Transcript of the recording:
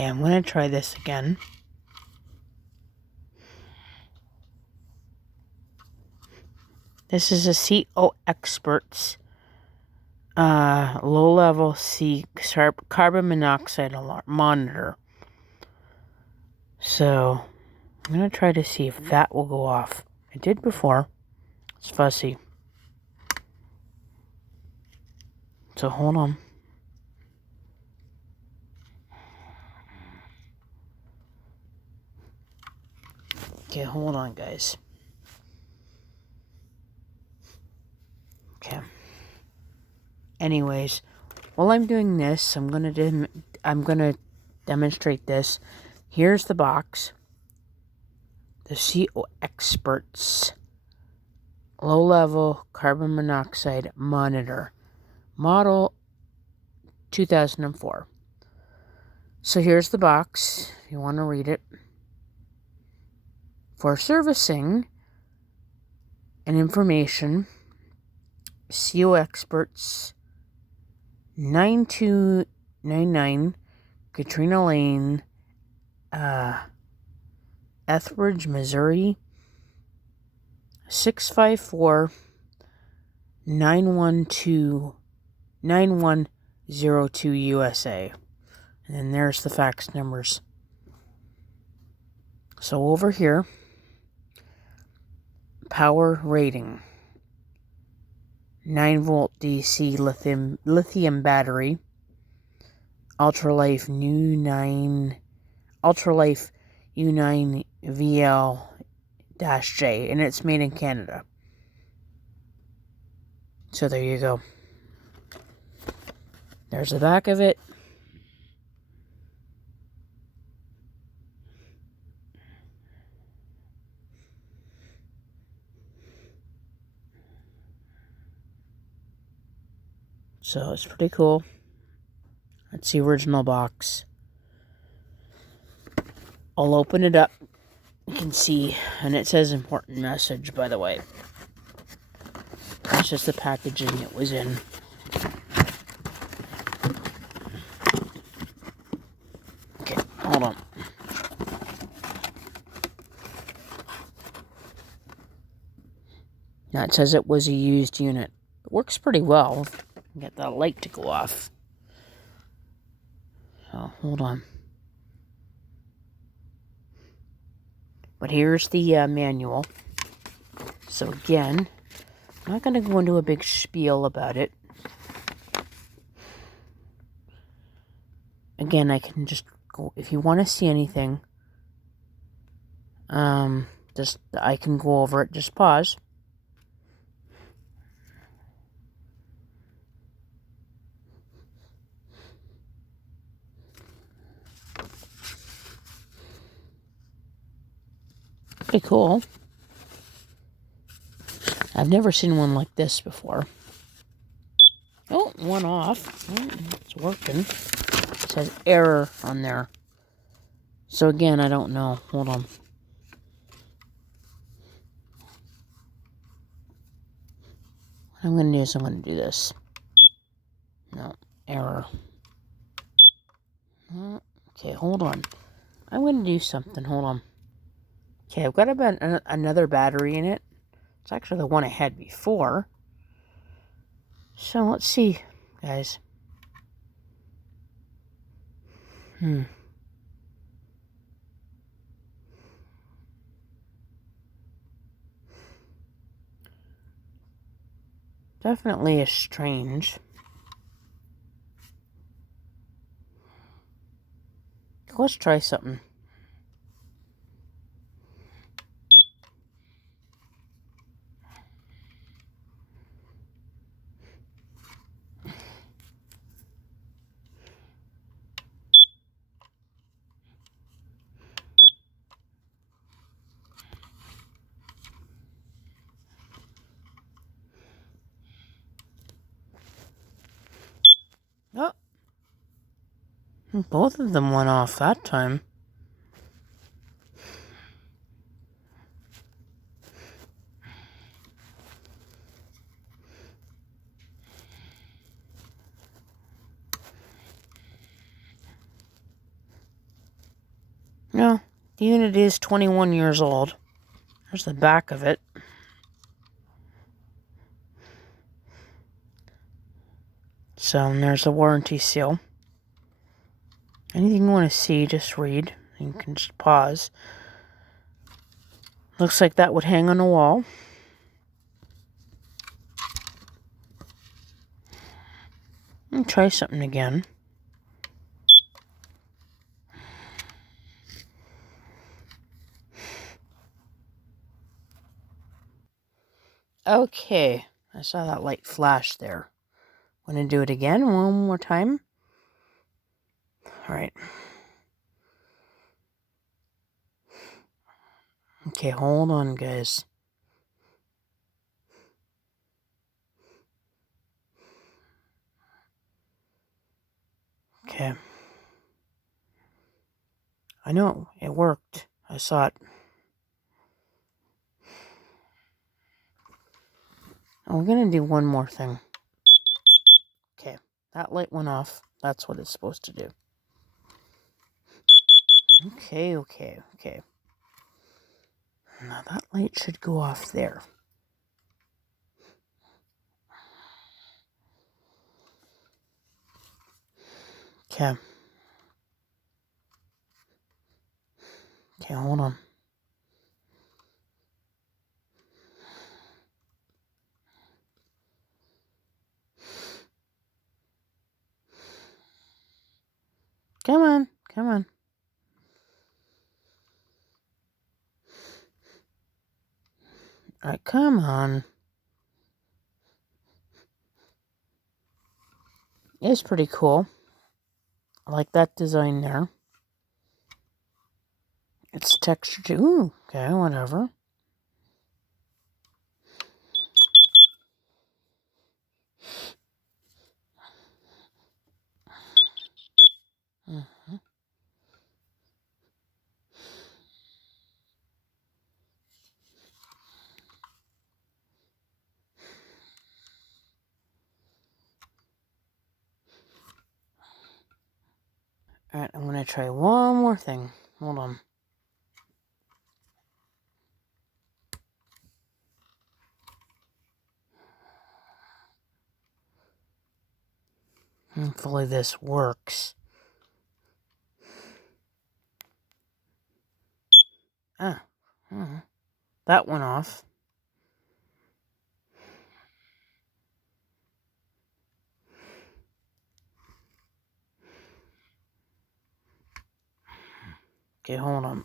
Okay, I'm going to try this again. This is a CO Experts low-level C carbon monoxide alarm monitor. So, I'm going to try to see if that will go off. I did before. It's fussy. So, hold on. Okay, hold on, guys. Okay. Anyways, while I'm doing this, I'm gonna demonstrate this. Here's the box. The CO Experts low-level carbon monoxide monitor, model 2004. So here's the box. If you want to read it. For servicing and information, CO Experts 9299 Katrina Lane, Ethridge, Missouri 654 9102 USA. And then there's the fax numbers. So over here, power rating, 9-volt DC lithium battery, Ultralife U9 VL-J, and it's made in Canada. So there you go. There's the back of it. So it's pretty cool. That's the original box. I'll open it up. You can see, and it says important message, by the way. That's just the packaging it was in. Okay, hold on. Now it says it was a used unit. It works pretty well. Get that light to go off. So, hold on. But here's the manual. So again, I'm not going to go into a big spiel about it. Again, I can just go, if you want to see anything, I can go over it. Just pause. Pretty cool. I've never seen one like this before. Oh, one off. It's working. It says error on there. So again, I don't know. Hold on. What I'm going to do is I'm going to do this. No, error. Okay, hold on. I'm going to do something. Hold on. Okay, I've got about another battery in it. It's actually the one I had before. So let's see, guys. Definitely is strange. Let's try something. Oh, both of them went off that time. No, the unit is 21 years old. There's the back of it. So, and there's the warranty seal. Anything you want to see, just read. You can just pause. Looks like that would hang on the wall. And try something again. Okay, I saw that light flash there. Want to do it again one more time? All right. Okay, hold on, guys. Okay. I know, it worked. I saw it. Oh, we're going to do one more thing. Okay, that light went off. That's what it's supposed to do. Okay. Now that light should go off there. Okay. Okay, hold on. Come on. All right, come on. It's pretty cool. I like that design there. It's textured too. Ooh, okay, whatever. Alright, I'm going to try one more thing. Hold on. Hopefully this works. That went off. Okay, hold on.